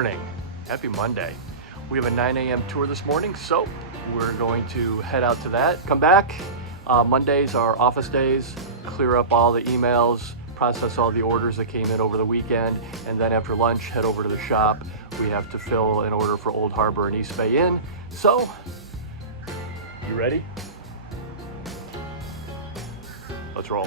morning. Happy Monday. We have a 9 a.m. tour this morning, so we're going to head out to that. Come back. Mondays are office days. Clear up all the emails, process all the orders that came in over the weekend, and then after lunch, head over to the shop. We have to fill an order for Old Harbor and East Bay Inn. So, you ready? Let's roll.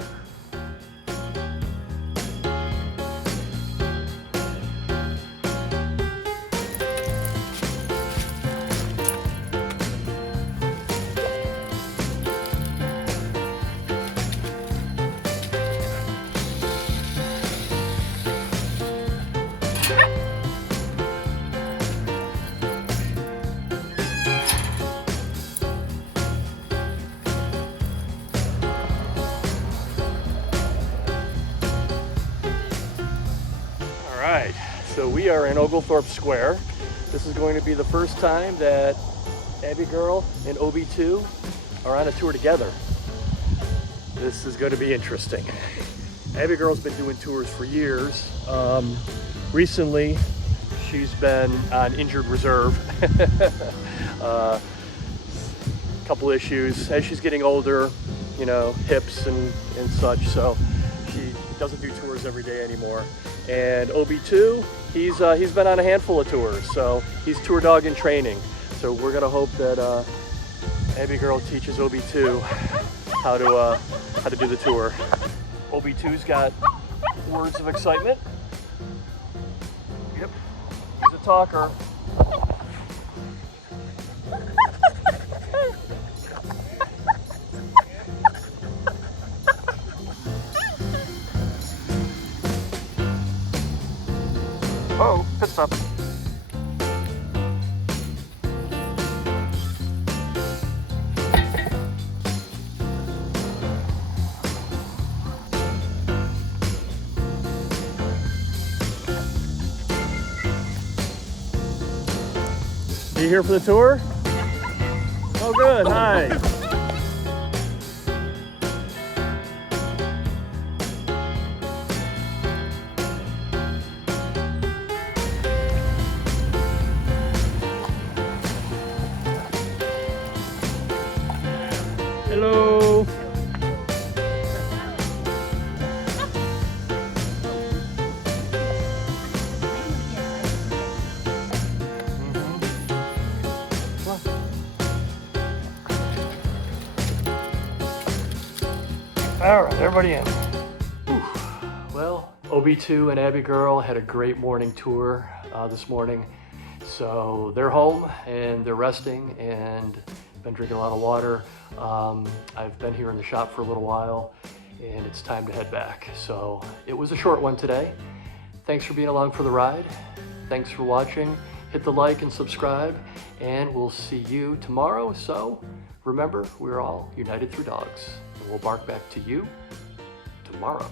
Alright, so we are in Oglethorpe Square. This is going to be the first time that Abbie Girl and OB2 are on a tour together. This is going to be interesting. Abbie Girl's been doing tours for years. Recently, she's been on injured reserve. Couple issues. As she's getting older, you know, hips and such, so she doesn't do tours every day anymore. And OB2, he's been on a handful of tours, so he's tour dog in training. So we're gonna hope that Abbie Girl teaches OB2 how to do the tour. OB2's got words of excitement. Yep, he's a talker. Oh, pit stop. You here for the tour? Oh, good. Hi. Hello. All right, everybody in. Whew. Well, OB2 and Abbie Girl had a great morning tour this morning. So they're home and they're resting and been drinking a lot of water. I've been here in the shop for a little while and it's time to head back. So it was a short one today. Thanks for being along for the ride. Thanks for watching. Hit the like and subscribe and we'll see you tomorrow. So remember, we're all united through dogs and we'll bark back to you tomorrow.